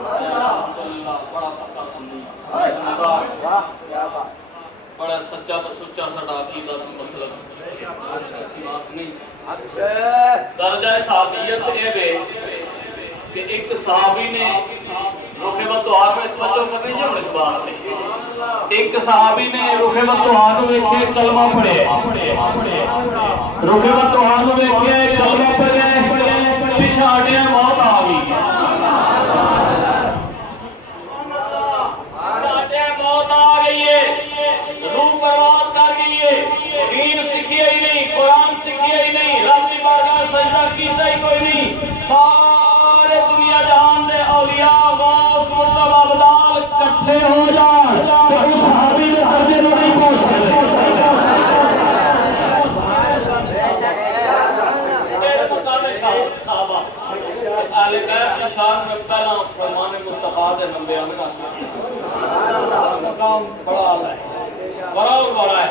الحمدللہ بڑا پکا سنی بڑا سچا تو سچا ساڈا عقیدہ تے مسلک نہیں درجہ صحابیت یہ ہے کہ ایک صحابی نے رخ بدوار میں توجہ کرنی ہے اس بات میں ایک صحابی نے رخ بدوار میں ویکھے کلمہ پڑھیا رخ بدوار میں ویکھے کلمہ پڑھیا پیچھے ہٹیا موت آ گئی موت آ گئی ہے روح پرواز کر گئی ہے دین سیکھیا ہی نہیں قرآن سیکھیا ہی نہیں رب کی بارگاہ سجدہ کیتا ہی کوئی نہیں سارے دنیا جہان دے اولیاء غوث مطلب ابدال کٹھے ہو جان تو اس صحابی دے درجے میں نہیں پہنچ سکتے صحابہ اہل بیت کی شان میں پہلا فرمان مصطفیٰ دے نمبے مقام بڑا اعلیٰ ہے بڑا اور بڑا ہے